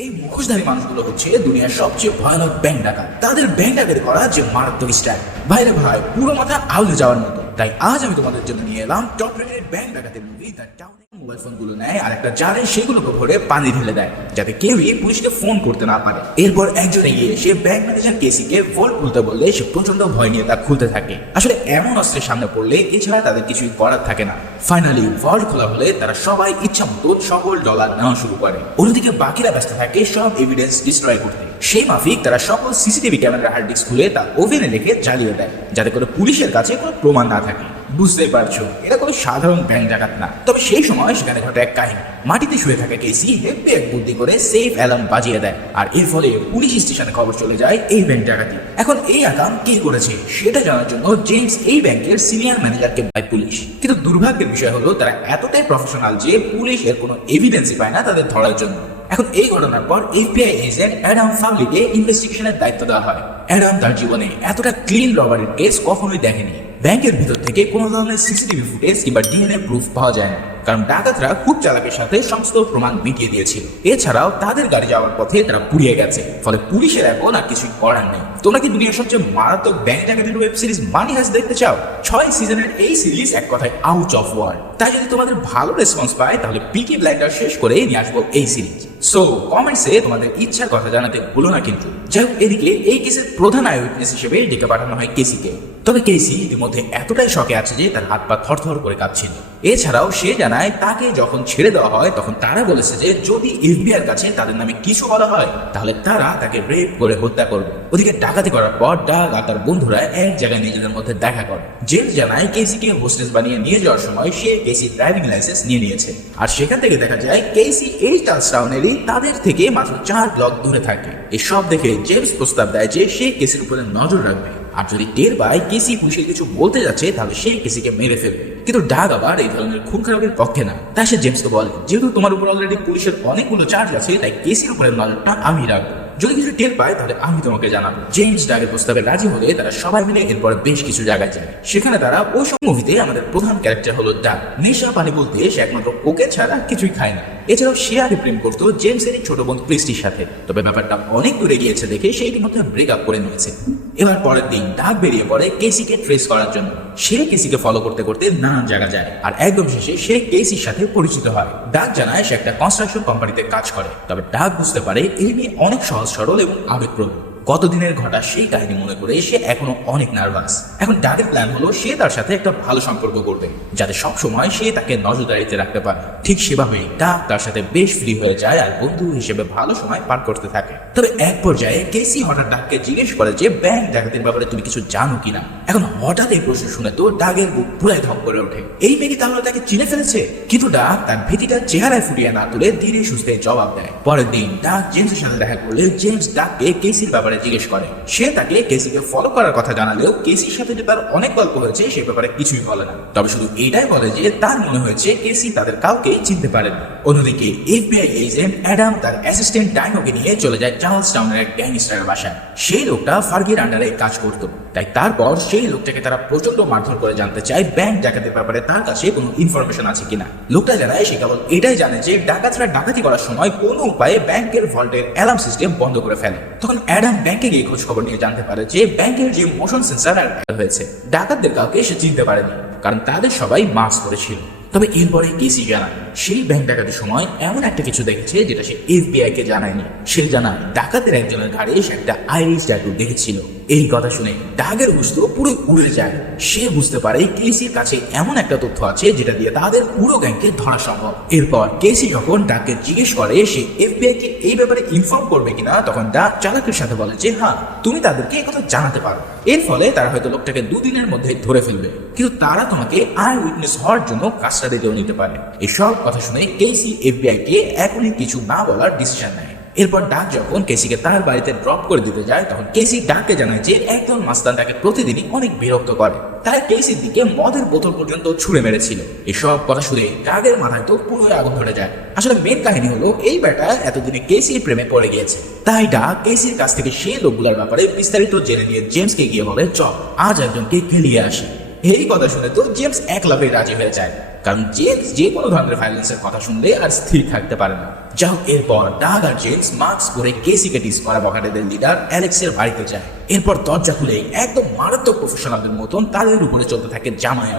এই মুখোশধারী মানুষগুলো হচ্ছে দুনিয়ার সবচেয়ে ভয়ানক ব্যাংক ডাকা তাদের ব্যাংক ডাকাতি করা যে মারাত্মক স্টাইল ভাইরে ভাই, পুরো মাথা আউলে যাওয়ার মতো। তাই আজ আমি তোমাদের জন্য নিয়ে এলাম টপ রেটেড ব্যাংক ডাকাতের মুভি দ্য টাউন মোবাইল ফোনগুলো নেয় আর একটা জারে সেগুলোকে ভরে পানি ঢেলে দেয়, যাতে কেউই পুলিশকে ফোন করতে না পারে। এরপর একজন এগিয়ে সে ব্যাংক ম্যানেজার কেসিকে ভোল্ট খুলতে বললে সে প্রচণ্ড ভয় নিয়ে তা খুলতে থাকে। আসলে এমন অস্ত্রের সামনে পড়লে এছাড়া তাদের কিছুই করার থাকে না। ফাইনালি ভল্ট খোলা হলে তারা সবাই ইচ্ছা মতো সকল ডলার নেওয়া শুরু করে। অন্যদিকে বাকিরা ব্যস্ত থাকে সব এভিডেন্স ডিস্ট্রয় করতে। সেই মাফিক তারা সকল সিসিটিভি ক্যামেরার হার্ড ডিস্ক খুলে তা ওভেনে রেখে জ্বালিয়ে দেয়, যাতে করে পুলিশের কাছে কোনো প্রমাণ না থাকে। বুঝতেই পারছ? এটা কোনো সাধারণ ব্যাংক ডাকাত না। তবে সেই সময় সেখানে ঘটে এক কাহিনী। মাটিতে শুয়ে থাকা কেসি হেপে এক বুদ্ধি করে সেফ অ্যালার্ম বাজিয়ে দেয়। আর এর ফলে পুলিশ স্টেশনে খবর চলে যায় এই ব্যাংক ডাকাতি। এখন এই আকাম কে করেছে? সেটা জানার জন্য জেমস এই ব্যাংকের সিনিয়র ম্যানেজারকে পায় পুলিশ। কিন্তু দুর্ভাগ্যের বিষয় হলো, তারা এতটাই প্রফেশনাল যে পুলিশ এর কোনো এভিডেন্সই পায় না তাদের ধরার জন্য। এখন এই ঘটনার পর এফবিআই এজেন্ট অ্যাডাম ফার্লিকে ইনভেস্টিগেশনের দায়িত্ব দেওয়া হয়। অ্যাডাম তার জীবনে এতটা ক্লিন রবারের কেস কখনোই দেখেনি। ব্যাংকের ভিতর থেকে কোনো ধরনের সিসিটিভি ফুটেজ কিংবা ডিএনএ প্রুফ পাওয়া যায় না কারণ ডাকাতরা খুব চালাকের সাথে সমস্ত প্রমাণ মিটিয়ে দিয়েছিল। এছাড়াও তাদের গাড়ি যাওয়ার পথে তারা পুড়িয়ে গেছে, ফলে পুলিশের এখন আর কিছুই করার নেই। তোমরা কি দুনিয়ার সবচেয়ে মারাত্মক ব্যাংক ডাকাতির ওয়েব সিরিজ মানি হাস দেখতে চাও? ছয় সিজনের এই সিরিজ এক কথায় আউট অফ ওয়ার্ল্ড তাই যদি তোমাদের ভালো রেসপন্স পায়, তাহলে পিকি ব্লাইন্ডার শেষ করে নিয়ে আসব এই সিরিজ সো কমেন্টসে তোমাদের ইচ্ছার কথা জানাতে ভুলো না কিন্তু। যাই হোক, এদিকে এই কেসের প্রধান আই উইটনেস হিসেবে ডেকে পাঠানো হয় কেসিকে তবে কেসি ইতিমধ্যে এতটাই শখে আছে যে তার হাত পা থরথর করে কাঁপছিল। এছাড়াও সে জানায়, তাকে যখন ছেড়ে দেওয়া হয়, তখন তারা বলেছে যে যদি এফবিআর কাছে তাদের নামে কিছু বলা হয়, তাহলে তারা তাকে রেপ করে হত্যা করবে। ওদিকে ডাকাতি করার পর ডাক আর তার বন্ধুরা এক জায়গায় নিজেদের মধ্যে দেখা করে। জেমস জানায় কেসিকে হোস্টেস বানিয়ে নিয়ে যাওয়ার সময় সে কেসি ড্রাইভিং লাইসেন্স নিয়ে নিয়েছে। আর সেখান থেকে দেখা যায় কেসি এই টাউনেরই তাদের থেকে মাত্র চার ব্লক দূরে থাকে। এসব দেখে জেমস প্রস্তাব দেয় যে সে কেসির উপরে নজর রাখবে। আর যদি টের পায় কেসি পুলিশের কিছু বলতে যাচ্ছে, তাহলে সে কেসিকে মেরে ফেলবে। কিন্তু ডাগ আবার এই ধরনের খুন খারাপের পক্ষে না। তাই সে জেমসকে বলে, যেহেতু তোমার উপর অলরেডি পুলিশের অনেকগুলো চার্জ আছে, তাই কেসির উপরে নজরটা আমি রাখব। যদি কিছু টের পায়, তাহলে আমি তোমাকে জানাব। জেমস ডাগের প্রস্তাবে রাজি হলে তারা সবাই মিলে এরপর বেশ কিছু জায়গায় যায়। সেখানে তারা ওই সব মুভিতে আমাদের প্রধান ক্যারেক্টার হলো ডাক নেশা পানি বলতে সে একমাত্র ওকে ছাড়া কিছুই খায় না। এছাড়াও সে আগে প্রেম করতো জেমস এর ছোট বোন ক্রিস্টির সাথে। তবে ব্যাপারটা অনেক দূরে গিয়েছে দেখে সে ইতিমধ্যে ব্রেকআপ করে নিয়েছে। এবার পরের দিন ডাক বেরিয়ে পড়ে কেসিকে ট্রেস করার জন্য। সে কেসিকে ফলো করতে করতে নানান জায়গা যায় আর একদম শেষে সে কেসির সাথে পরিচিত হয়। ডাক জানায় সে একটা কনস্ট্রাকশন কোম্পানিতে কাজ করে। তবে ডাক বুঝতে পারে এই নিয়ে অনেক সহজ সরল এবং আবেগপ্রবণ। কতদিনের ঘটা সেই কাহিনী মনে করে সে এখনও অনেক নার্ভাস এখন ডাকের প্ল্যান হলো সে তার সাথে একটা ভালো সম্পর্ক করবে, যাতে সব সময় সে তাকে নজরদারিতে রাখতে পারে। ঠিক সেভাবেই ডাক তার সাথে বেশ ফ্রি হয়ে যায় আর বন্ধু হিসেবে ভালো সময় পার করতে থাকে। তবে এক পর্যায়ে কেসি হঠাৎ ডাককে জিজ্ঞেস করে যে ব্যাংক ডাকাতির ব্যাপারে তুমি কিছু জানো কিনা? এখন হঠাৎ এই প্রশ্ন শুনে তো ডাকের বুক পুরাই ধপ করে ওঠে। এই মেয়ে তাহলে তাকে চিনে ফেলেছে? কিন্তু ডাক তার ভীতিটা চেহারায় ফুটিয়ে না তুলে ধীরে সুস্থে জবাব দেয়। পরের দিন ডাক জেমসের সাথে দেখা করলে জেমস ডাককে কেসির ব্যাপারে জিজ্ঞেস করে। সে তাকে কেসিকে ফলো করার কথা জানালেও কেসির সাথে যে তার অনেক গল্প হয়েছে, সে ব্যাপারে কিছুই বলে না। তবে শুধু এটাই বলে যে তার মনে হয়েছে কেসি তাদের কাউকে চিনতে পারেন অন্যদিকে এফবিআই এজেন্ট অ্যাডাম তার অ্যাসিস্ট্যান্ট ডাইনোকে নিয়ে চলে যায় চার্লস টাউনের এক গ্যাংস্টারের বাসায়। সেই লোকটা ফার্গির আন্ডারে কাজ করত। তাই তারপর সেই লোকটাকে তারা প্রচণ্ড মারধর করে জানতে চায় ব্যাংক ডাকাতের ব্যাপারে তার কাছে কোনো ইনফরমেশন আছে কিনা। লোকটা জানায় সে কেবল এটাই জানে যে ডাকাতরা ডাকাতি করার সময় কোনো উপায়ে ব্যাংকের ভল্টের অ্যালার্ম সিস্টেম বন্ধ করে ফেলে। তখন অ্যাডাম ব্যাংকে গিয়ে খোঁজ খবর নিয়ে জানতে পারে যে ব্যাংকের যে মোশন সেন্সার হয়েছে, ডাকাতদের কাউকে সে চিনতে পারেনি, কারণ তাদের সবাই মাস্ক পরেছিল তবে এরপরে কেসি জানায় সেই ব্যাংক ডাকাতির সময় এমন একটা কিছু দেখেছে যেটা সে এফবিআই কে জানায়নি। সে জানায়, ডাকাতের একজনের ঘাড়ে সে একটা আইরিশ ট্যাটু দেখেছিল। এই কথা শুনে ডাগের হুস্ত পুরো উড়ে যায়। সে বুঝতে পারে কেসির কাছে এমন একটা তথ্য আছে যেটা দিয়ে তাদের পুরো গ্যাংকে ধরা সম্ভব। এরপর কেসি যখন ডাককে জিজ্ঞেস করে সে এফবিআই কে এই ব্যাপারে ইনফর্ম করবে কিনা, তখন ডাক চালাকের সাথে বলে যে হ্যাঁ তুমি তাদেরকে কথা জানাতে পারো। এর ফলে তারা হয়তো লোকটাকে দুদিনের মধ্যে ধরে ফেলবে। কিন্তু তারা তোমাকে আই উইটনেস হওয়ার জন্য কাজটা দিতেও নিতে পারে। এসব কথা শুনে কেসি এফবিআই কে এখনই কিছু না বলার ডিসিশন নেয়। এরপর ডাক যখন কেসিকে তার বাড়িতে ড্রপ করে দিতে যায়, তখন কেসি ডাককে জানায় যে একদল মাস্তান তাকে প্রতিদিনই অনেক বিরক্ত করে। তারা কেসির দিকে মদের বোতল পর্যন্ত ছুঁড়ে মেরেছিল। এসব কথা শুনে ডাগের মাথায় তো পুরোই আগুন ধরে যায়। আসলে মেন কাহিনী হলো, এই ব্যাটা এতদিনে কেসির প্রেমে পড়ে গিয়েছে। তাই ডাক কেসির কাছ থেকে সেই লোকগুলোর ব্যাপারে বিস্তারিত জেনে নিয়ে জেমসকে গিয়ে বলে, চল, আজ একজনকে খেলিয়ে আসি। এই কথা শুনে তো জেমস এক লাভে রাজি হয়ে যায়। কারণ জেমস যে কোনো ধরনের ভায়োলেন্সের কথা শুনলে আর স্থির থাকতে পারে না। যা হোক, এরপর ডাগ আর জেমস মাস্ক পরে কেসিকে ডিস করা বখাটেদের লিডার অ্যালেক্সের বাড়িতে যায়। এরপর দরজা খুলে একদম মারাত্মক প্রফেশনালদের মতন তাদের উপরে চলতে থাকে জামাই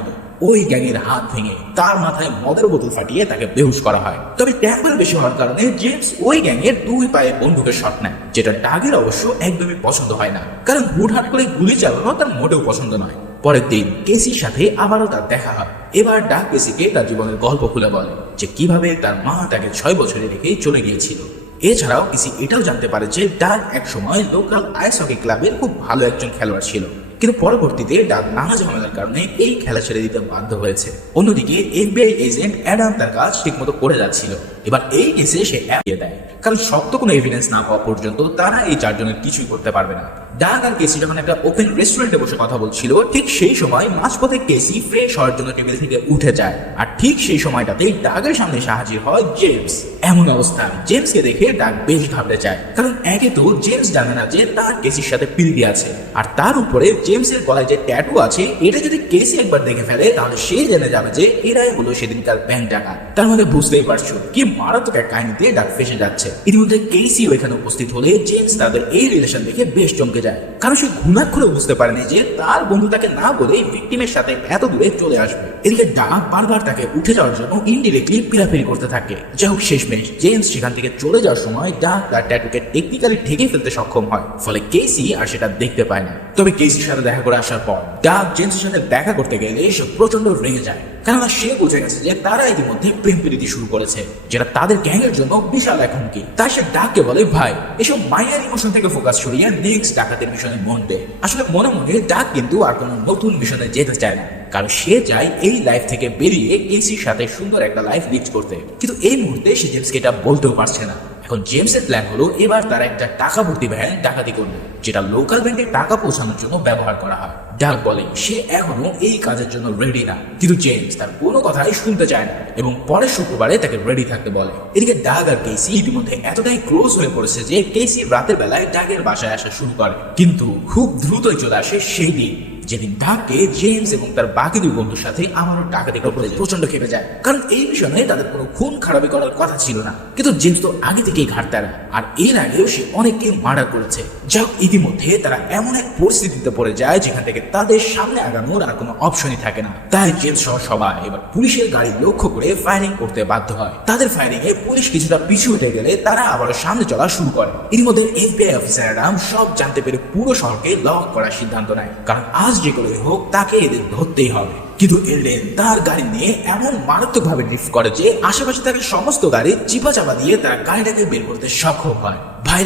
ওই গ্যাংয়ের হাত ভেঙে তার মাথায় মদের বোতল ফাটিয়ে তাকে বেহুশ করা হয়। তবে ট্যাম্পার বেশি হওয়ার কারণে জেমস ওই গ্যাংয়ের দুই পায়ে বন্দুকের শট নেয়, যেটা ডাগের অবশ্য একদমই পছন্দ হয় না। কারণ হুটহাট করে গুলি চালানো তার মোটেও পছন্দ নয়। পরের দিন কেসির সাথে আবারও তার দেখা হয়। এবার ডাক কেসিকে তার জীবনের গল্প খুলে বলে যে কীভাবে তার মা তাকে ছয় বছরে রেখে চলে গিয়েছিল। এছাড়াও কেসি এটাও জানতে পারে যে ডাক এক সময় লোকাল আইস হকি ক্লাবের খুব ভালো একজন খেলোয়াড় ছিল। কিন্তু পরবর্তীতে ডাক নানা ঝামেলার কারণে এই খেলা ছেড়ে দিতে বাধ্য হয়েছে। অন্যদিকে এফবিআই এজেন্ট অ্যাডাম তার কাজ ঠিকমতো করে যাচ্ছিল। এবার এই কেসে সে অ্যাপিয়ে দেয় কারণ শক্ত কোনো এভিডেন্স না পাওয়া পর্যন্ত তারা এই চারজনের কিছুই করতে পারবে না। ডাক আর কেসি যখন একটা ওপেন রেস্টুরেন্টে বসে কথা বলছিল, ঠিক সেই সময় মাঝপথে কেসি ফ্রেশ হওয়ার জন্য টেবিল থেকে উঠে যায়। আর ঠিক সেই সময়টাতে ডাকের সামনে সাহায্য হয় জেমস এমন অবস্থা। জেমসকে দেখে ডাক বেশ ঘাবড়ে যায়। কারণ একে তো জেমস জানে না যে তার কেসির সাথে পিলদি আছে। আর তার উপরে জেমসের গলায় যে ট্যাটু আছে, এটা যদি কেসি একবার দেখে ফেলে, তাহলে সে জেনে যাবে যে এরাই হলো সেদিনকার ব্যাংক ডাকাত। তার মানে বুঝতেই পারছ কি মারাত্মক এক কাহিনীতে ডাক ফেসে যাচ্ছে। ইতিমধ্যে কেসিও এখানে উপস্থিত হলে জেমস তাদের এই রিলেশন দেখে বেশ চমকে যায়। কারণ সে ঘুণাক্ষরে বুঝতে পারেনি যে তার বন্ধু তাকে না বলে ভিকটিমের সাথে এত দূরে চলে আসবে। এদিকে ডাক বারবার তাকে উঠে যাওয়ার জন্য ইনডিরেক্টলি পিরাপিরি করতে থাকে। যাই হোক, শেষ শেষমেশ জেমস সেখান থেকে চলে যাওয়ার সময় তার ট্যাটুকে টেকনিক্যালি ঢেকে ফেলতে সক্ষম হয়, ফলে কেসি আর সেটা দেখতে পায় না। তবে কেসির সাথে দেখা করে আসার পর ডাক জেমসের সাথে দেখা করতে গেলে সে প্রচণ্ড রেগে যায়, কেননা সে বুঝে গেছে যে তারা ইতিমধ্যে প্রেম প্রীতি শুরু করেছে, যেটা তাদের গ্যাংয়ের জন্য বিশাল এক হুমকি। তাই সে ডাককে বলে, ভাই, এসব মাইনার ইমোশন থেকে ফোকাস সরিয়ে নেক্সট ডাকাতের মিশনে মন দে। আসলে মনে মনে ডাক কিন্তু আর কোনো নতুন মিশনে যেতে চায় না। কারণ সে চায় এই লাইফ থেকে বেরিয়ে কেসির সাথে সুন্দর একটা লাইফ লিড করতে। কিন্তু এই মুহূর্তে সে জেমসকে এটা বলতেও পারছে না। এখন জেমসের প্ল্যান হলো এবার তারা একটা টাকা ভর্তি ভ্যান ডাকাতি করবে, যেটা লোকাল ব্যাংকে টাকা পৌঁছানোর জন্য ব্যবহার করা হয়। ডাক বলে, সে এখনও এই কাজের জন্য রেডি না। কিন্তু জেমস তার কোনো কথাই শুনতে চায় না এবং পরের শুক্রবারে তাকে রেডি থাকতে বলে। এদিকে ডাগ আর কেসি ইতিমধ্যে এতটাই ক্লোজ হয়ে পড়েছে যে কেসি রাতের বেলায় ডাগের বাসায় আসা শুরু করে। কিন্তু খুব দ্রুতই চলে আসে সেই দিন। যেদিন ডাকে জেমস এবং তার বাকি দুই বন্ধুর সাথে আমারও টাকা দেখে পড়ে প্রচণ্ড খেপে যায়। কারণ এই বিষয়ে তাদের কোনো খুন খারাপি করার কথা ছিল না। কিন্তু জেমস তো আগে থেকেই ঘাটতারা আর এর আগেও সে অনেককে মার্ডার করেছে। যা ইতিমধ্যে তারা এমন এক পরিস্থিতিতে পড়ে যায় যেখান থেকে তাদের সামনে আগানোর আর কোনো অপশনই থাকে না। তাই জেমস সহ সবাই এবার পুলিশের গাড়ি লক্ষ্য করে ফায়ারিং করতে বাধ্য হয়। তাদের ফায়ারিং এ পুলিশ কিছুটা পিছু উঠে গেলে তারা আবার সামনে চলা শুরু করে। এর মধ্যে এফবিআই অফিসাররা সব জানতে পেরে পুরো শহরকে লক করার সিদ্ধান্ত নেয়। কারণ আজ যে করে হোক, তাকে এদের ধরতেই হবে। কিন্তু এলেন তার গাড়ি নিয়ে এমন মারাত্মক ভাবে ড্রিফট করে যে আশেপাশে থাকা সমস্ত গাড়ি চিপা চাপা দিয়ে তার গাড়িটাকে বের করতে সক্ষম হয়। ভাই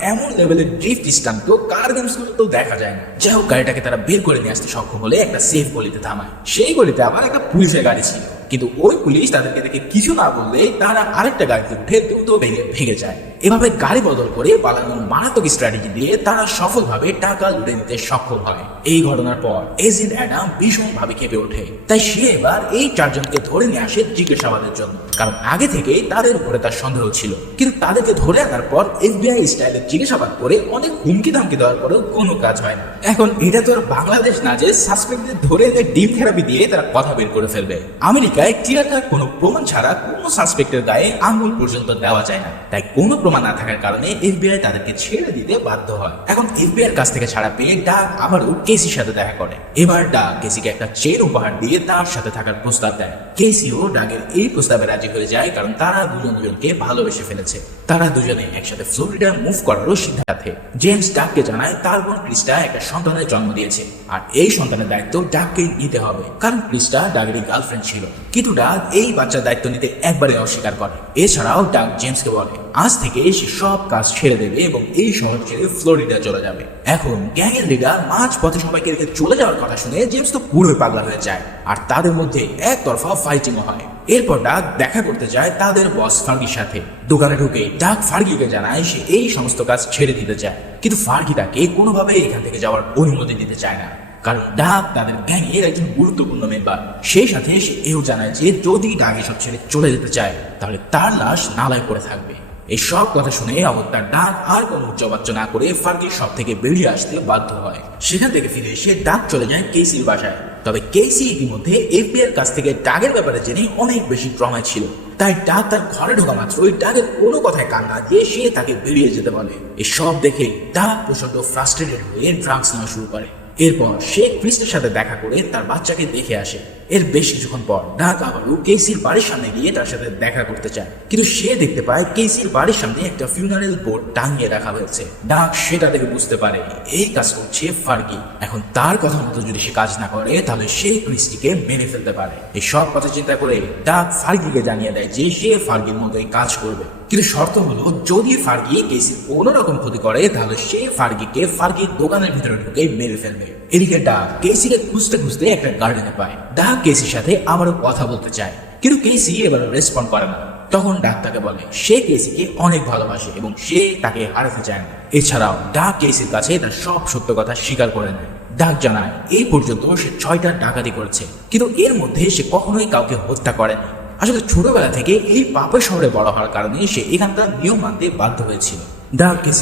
এমন লেভেলের ড্রিফট স্টান তো কার তো দেখা যায় না। যাই হোক, গাড়িটাকে তারা বের করে নিয়ে আসতে সক্ষম হলে একটা সেফ গলিতে থামায়। সেই গলিতে আবার একটা পুলিশের গাড়ি ছিল। কিন্তু ওই পুলিশ তাদেরকে দেখে কিছু না বললে তারা আরেকটা গাড়িতে উঠে দ্রুত ভেঙে ভেঙে যায়। এভাবে গাড়ি বদল করে পালানোর মারাত্মক স্ট্র্যাটেজি দিয়ে তারা সফলভাবে টাকা লুটে নিতে সক্ষম হয়। এই ঘটনার পর এজেন্ট অ্যাডাম ভীষণভাবে কেঁপে ওঠে। তাই সে এবার এই চারজনকে ধরে নিয়ে আসে জিজ্ঞাসাবাদের জন্য। কারণ আগে থেকেই তাদের উপরে তার সন্দেহ ছিল। কিন্তু তাদেরকে ধরে আনার পর এফবিআই স্টাইলে জিজ্ঞাসাবাদ করে অনেক হুমকি ধামকি দেওয়ার পরেও কোনো কাজ হয় না। এখন এটা তো আর বাংলাদেশ না যে সাসপেক্টদের ধরে এনে ডিম থেরাপি দিয়ে তারা কথা বের করে ফেলবে। আমেরিকায় ক্লিয়ার কোনো প্রমাণ ছাড়া কোনো সাসপেক্টের গায়ে আঙ্গুল পর্যন্ত দেওয়া যায় না। তাই কোনো প্রমাণ না থাকার কারণে এফবিআই তাদেরকে ছেড়ে দিতে বাধ্য হয়। এখন এফবিআই এর কাছ থেকে ছাড়া পেয়ে ডাক আবারও কেসির সাথে দেখা করে। এবার ডাক কেসিকে একটা চেন উপহার দিয়ে তার সাথে থাকার প্রস্তাব দেয়। কেসিও ডাকের এই প্রস্তাবে রাজি হয়ে যায় কারণ তারা দুজন দুজনকে ভালোবেসে ফেলেছে। তারা দুজনে একসাথে ফ্লোরিডা মুভ করারও সিদ্ধান্তে। জেমস ডাককে জানায়, তার বোন ক্রিস্টা একটা সন্তানের জন্ম দিয়েছে। আর এই সন্তানের দায়িত্ব ডাককে নিতে হবে। কারণ ক্রিস্টা ডাকেরই গার্লফ্রেন্ড ছিল। কিন্তু ডাক এই বাচ্চার দায়িত্ব নিতে একবারে অস্বীকার করে। এছাড়াও ডাক জেমসকে বলে, আজ থেকে সে সব কাজ ছেড়ে দেবে এবং এই শহর ছেড়ে ফ্লোরিডা চলে যাবে। এখন গ্যাংয়ের লিডার মাঝ পথে সবাইকে রেখে চলে যাওয়ার কথা শুনে জেমস তো পুরোই পাগলা হয়ে যায়। আর তাদের মধ্যে একতরফা ফাইটিং হয়। এরপর ডাক দেখা করতে যায় তাদের বস ফার্গির সাথে। দোকানে ঢুকে ডাক ফার্গিকে জানায় সে এই সমস্ত কাজ ছেড়ে দিতে চায়। কিন্তু ফার্গি তাকে কোনোভাবে এখান থেকে যাওয়ার অনুমতি দিতে চায় না। কারণ ডাক তাদের গ্যাংয়ের একজন গুরুত্বপূর্ণ মেম্বার সেই সাথে সে এও জানায় যে যদি ডাক এসব ছেড়ে চলে যেতে চায়, তাহলে তার লাশ নালায় পড়ে থাকবে। এই সব কথা শুনে অবতার ডাক আর কোনো উচ্চবাচ্য না করে ফার্গির সব থেকে বেরিয়ে আসতে বাধ্য হয়। সেখান থেকে ফিরে এসে ডাক চলে যায় কেসির বাসায়। তবে কেসি ইতিমধ্যে এফবিআর কাছ থেকে ডাগের ব্যাপারে জেনে অনেক বেশি ট্রমায় ছিল। তাই ডাক তার ঘরে ঢোকা মাত্র ওই ডাকের কোনো কথায় কান না দিয়ে সে তাকে বেরিয়ে যেতে বলে। এসব দেখে ডাক প্রচণ্ড ফ্রাস্ট্রেটেড হয়ে ড্রাগস নেওয়া শুরু করে। এরপর সে ক্রিস্টের সাথে দেখা করে তার বাচ্চাকে দেখে আসে। এর বেশ কিছুক্ষণ পর ডাক আবারও কেসির বাড়ির সামনে গিয়ে তার সাথে দেখা করতে চায়। কিন্তু সে দেখতে পায় কেসির বাড়ির সামনে একটা ফিউনারেল বোর্ড টাঙিয়ে রাখা হয়েছে। ডাক সেটা দেখে বুঝতে পারে, এই কাজ করছে ফার্গি। এখন তার কথা মতো যদি সে কাজ না করে, তাহলে সে ক্রিস্টিকে মেনে ফেলতে পারে। এই সব কথা চিন্তা করে ডাক ফার্গিকে জানিয়ে দেয় যে সে ফার্গির মতোই কাজ করবে। কিন্তু শর্ত হলো, যদি ফার্গি কেসির কোনো রকম ক্ষতি করে, তাহলে সে ফার্গিকে ফার্গির দোকানের ভিতরে ঢুকে মেরে ফেলবে। এদিকে ডাক কেসিকে খুঁজতে খুঁজতে একটা গার্ডেনে পায়। ডাক কেসির সাথে আবারও কথা বলতে চায়। কিন্তু কেসি এবার রেসপন্ড করে না। তখন ডাক তাকে বলে, সে কেসিকে অনেক ভালোবাসে এবং সে তাকে হারাতে চায় না। এছাড়াও, ডাক কেসির কাছে তার সব সত্য কথা স্বীকার করে নেয়। ডাক জানায় এই পর্যন্ত সে ছয়টা ডাকাতি করেছে, কিন্তু এর মধ্যে সে কখনোই কাউকে হত্যা করেনি আসলে ছোটবেলা থেকে এই পাপের শহরে বড় হওয়ার কারণে সে এখানকার নিয়ম মানতে বাধ্য হয়েছিল।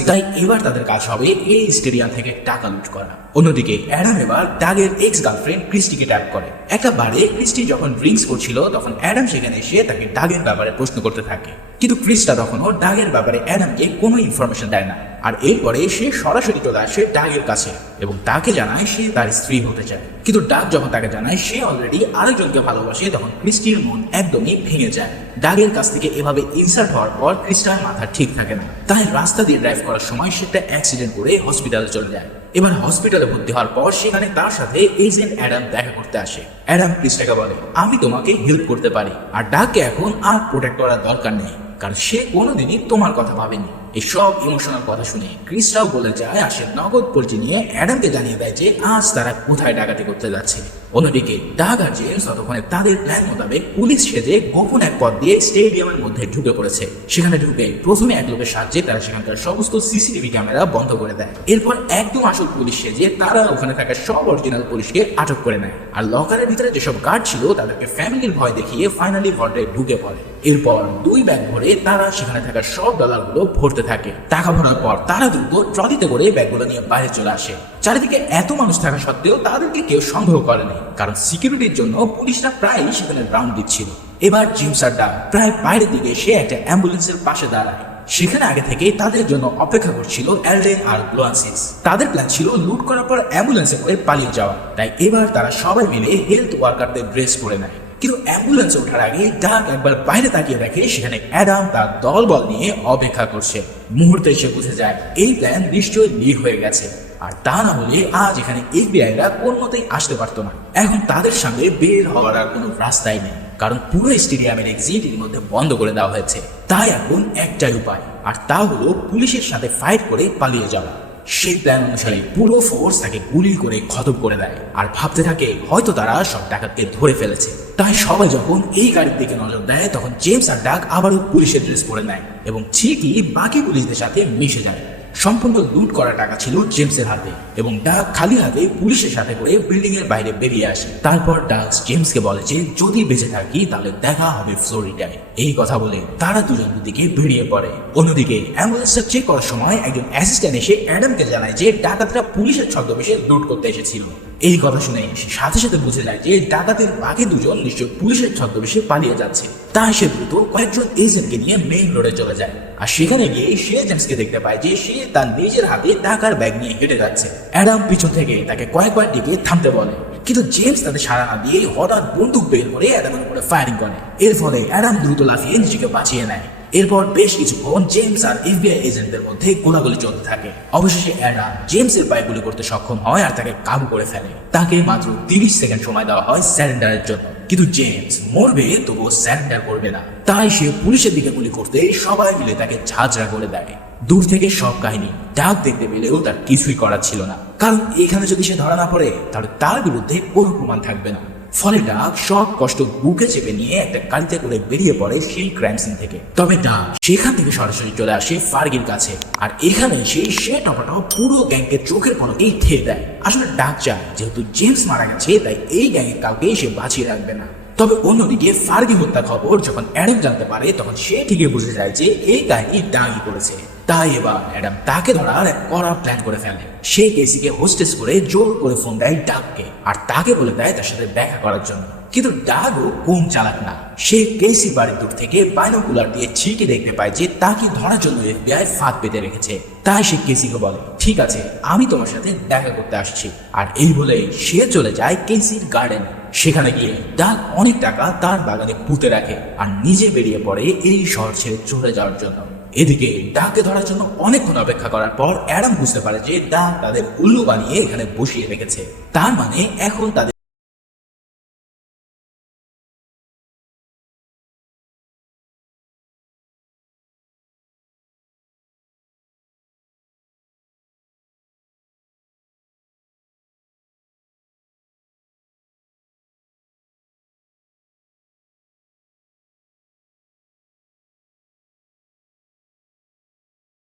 তাই এবার তাদের কাজ হবে এই স্টেডিয়াম থেকে টাকা লুট করা। অন্যদিকে অ্যাডাম এবার ডাগের এক্স গার্লফ্রেন্ড ক্রিস্টিকে ট্যাপ করে। একটা বারে ক্রিস্টি যখন ড্রিঙ্কস করছিল, তখন অ্যাডাম সেখানে এসে তাকে ডাগের ব্যাপারে প্রশ্ন করতে থাকে। কিন্তু ক্রিস্টা তখনও ডাগের ব্যাপারে অ্যাডামকে কোনো ইনফরমেশন দেয় না। আর এরপরে সে সরাসরি চলে আসে ডাগের কাছে এবং তাকে জানায় সে তার স্ত্রী হতে চায়। কিন্তু ডাক যখন তাকে জানায়, সে অলরেডি আরেকজনকে ভালোবাসে তখন ক্রিস্টির মন একদমই ভেঙে যায়। ডাগের কাছ থেকে এভাবে ইনসার্ট হওয়ার পর ক্রিস্টার মাথা ঠিক থাকে না। তাই রাস্তা দিয়ে ড্রাইভ করার সময় সে একটা অ্যাক্সিডেন্ট করে হসপিটালে চলে যায়। এবার হসপিটালে ভর্তি হওয়ার পর সেখানে তার সাথে এজেন্ট অ্যাডাম দেখা করতে আসে। অ্যাডাম ক্রিস্টাকে বলে, আমি তোমাকে হেল্প করতে পারি। আর ডাককে এখন আর প্রোটেক্ট করার দরকার নেই। কারণ সে কোনোদিনই তোমার কথা ভাবেনি। এই সব ইমোশনাল কথা শুনে ক্রিস্টাও বলে যায় আসে নগদ পরিচয় নিয়ে অ্যাডামকে জানিয়ে দেয় যে আজ তারা কোথায় ডাকাতি করতে যাচ্ছে। অন্যদিকে ডাক আর ততক্ষণে তাদের প্ল্যান মোতাবেক পুলিশ সেজে গোপন এক পথ দিয়ে স্টেডিয়ামের মধ্যে ঢুকে পড়েছে। সেখানে ঢুকে প্রথমে এক লোকের সাহায্যে তারা সেখানকার সমস্ত সিসিটিভি ক্যামেরা বন্ধ করে দেয়। এরপর একদম আসল পুলিশ সেজে তারা ওখানে থাকা সব অরিজিনাল পুলিশকে আটক করে নেয়। আর লকারের ভিতরে যেসব গার্ড ছিল, তাদেরকে ফ্যামিলির ভয় দেখিয়ে ফাইনালি ভল্টে ঢুকে পড়ে। এরপর দুই ব্যাগ ভরে তারা সেখানে থাকা সব ডলারগুলো ভরতে থাকে। টাকা ভরার পর তারা দ্রুত ট্রলিতে করে ব্যাগগুলো নিয়ে বাইরে চলে আসে। চারিদিকে এত মানুষ থাকা সত্ত্বেও তাদেরকে কেউ সন্দেহ করেনি কারণ সিকিউরিটির জন্য পুলিশরা প্রায়ই সেখানে রাউন্ড দিচ্ছিল। এবার জিমসারটা প্রায় বাইরের দিকে সে একটা অ্যাম্বুলেন্সের পাশে দাঁড়ায়। সেখানে আগে থেকে তাদের জন্য অপেক্ষা করছিল অ্যালডেন আর গ্লোয়ান্সিস তাদের প্ল্যান ছিল লুট করার পর অ্যাম্বুলেন্সে করে পালিয়ে যাওয়া। তাই এবার তারা সবাই মিলে হেলথ ওয়ার্কারদের ড্রেস করে নেয়। কিন্তু অ্যাম্বুলেন্স ওঠার আগে ডাক একবার বাইরে তাকিয়ে দেখে সেখানে অ্যাডাম তার দলবল নিয়ে অপেক্ষা করছে। মুহূর্তে সে বুঝে যায়, এই প্ল্যান নিশ্চয়ই লিক হয়ে গেছে। আর তা না হলে আজ এখানে এফবিআইরা কোন মতেই আসতে পারতো না। এখন তাদের সঙ্গে বের হওয়ার আর কোনো রাস্তাই নেই। কারণ পুরো স্টেডিয়ামের এক্সিট এর মধ্যে বন্ধ করে দেওয়া হয়েছে। তাই এখন একটাই উপায়, আর তা হলো পুলিশের সাথে ফাইট করে পালিয়ে যাওয়া। সেই প্ল্যান অনুসারে পুরো ফোর্স তাকে গুলি করে খতম করে দেয়। আর ভাবতে থাকে, হয়তো তারা সব ডাকাতকে ধরে ফেলেছে। তাই সবাই যখন এই গাড়ির দিকে নজর দেয়, তখন জেমস আর ডাক আবারও পুলিশের ড্রেস পরে নেয়। এবং ঠিকই বাকি পুলিশদের সাথে মিশে যায়। সম্পূর্ণ লুট করা টাকা ছিল জেমসের হাতে এবং ডাক খালি হাতে পুলিশের সাথে করে বিল্ডিং এর বাইরে বেরিয়ে আসে। তারপর ডাক জেমসকে বলে যে, যদি বেঁচে থাকি, তাহলে দেখা হবে ফ্লোরিডায়। এই কথা বলে তারা দুজন দুদিকে বেরিয়ে পড়ে। অন্যদিকে অ্যাম্বুলেন্সটা চেক করার সময় একজন অ্যাসিস্ট্যান্ট এসে অ্যাডামকে জানায় যে, ডাকাতরা পুলিশের ছদ্মবেশে লুট করতে এসেছিল। এই কথা শুনে সাথে সাথে বুঝে যায় যে, ডাকাতের বাকি দুজন নিশ্চয় পুলিশের ছদ্মবেশে পালিয়ে যাচ্ছে। তাই সে দ্রুত কয়েকজন এজেন্টকে নিয়ে মেইন রোডে চলে যায়। আর সেখানে গিয়ে সে জেমসকে দেখতে পায় যে সে তার নিজের হাতে টাকার ব্যাগ নিয়ে হেঁটে যাচ্ছে। অ্যাডাম পিছন থেকে তাকে কয়েকবার ডেকে থামতে বলে। কিন্তু জেমস তাদের সারা না দিয়ে হঠাৎ বন্দুক বের করে অ্যাডামের উপরে ফায়ারিং করে। এর ফলে অ্যাডাম দ্রুত লাফিয়ে নিজেকে বাঁচিয়ে নেয়। এরপর বেশ কিছুক্ষণ জেমস আর এফবিআই এজেন্টদের মধ্যে গোলাগুলি চলতে থাকে। অবশেষে অ্যাডাম জেমসের পায়ে গুলি করতে সক্ষম হয় আর তাকে কাবু করে ফেলে। তাকে মাত্র তিরিশ সেকেন্ড সময় দেওয়া হয় স্যারেন্ডারের জন্য। কিন্তু জেমস মরবে, তবুও স্যান্ডার করবে না। তাই সে পুলিশের দিকে গুলি করতে সবাই মিলে তাকে ঝাঁঝরা করে দেয়। দূর থেকে সব কাহিনী ডাক দেখতে পেলেও তার কিছুই করার ছিল না। কারণ এখানে যদি সে ধরা না পড়ে, তাহলে তার বিরুদ্ধে কোনো প্রমাণ থাকবে না। ফলে ডাক সব কষ্ট, বুকে চেপে নিয়ে একটা গাড়িতে করে বেরিয়ে পড়ে সেই ক্রাইম সিন থেকে। তবে ডাক সেখান থেকে সরাসরি চলে আসে ফার্গির কাছে। আর এখানে সেই সে টপাটপ পুরো গ্যাংকে চোখের পলকেই ঠেয়ে দেয়। আসলে ডাক চায়, যেহেতু জেমস মারা গেছে, তাই এই গ্যাংয়ের কাউকে সে বাঁচিয়ে রাখবে না। তবে অন্যদিকে ফার্গি হত্যা খবর যখন অ্যাডাম জানতে পারে, তখন সে ঠিকই বুঝে যায় যে এই কাহিনী ডাকই করেছে। তাই এবার অ্যাডাম তাকে ধরার এক কড়া প্ল্যান করে ফেলে। সে কেসিকে হোস্টেস করে জোর করে ফোন দেয় ডাককে, আর তাকে বলে দেয় তার সাথে দেখা করার জন্য। কিন্তু ডাগও কম চালাক না। সে কেসি বাড়ির দূর থেকে বাইনোকুলার দিয়ে ঠিকই দেখতে পায় যে তাকে ধরার জন্য এফবিআই ফাঁদ পেতে রেখেছে। তাই সে কেসিকে বলে, ঠিক আছে, আমি তোমার সাথে দেখা করতে আসছি। আর এই বলে সে চলে যায় কেসির গার্ডেন সেখানে গিয়ে ডাক অনেক টাকা তার বাগানে পুঁতে রাখে, আর নিজে বেরিয়ে পড়ে এই শহর ছেড়ে চলে যাওয়ার জন্য। এদিকে ডাকে ধরার জন্য অনেকক্ষণ অপেক্ষা করার পর অ্যাডাম বুঝতে পারে যে ডাক তাদের উল্লু বানিয়ে এখানে বসিয়ে রেখেছে। তার মানে এখন তাদের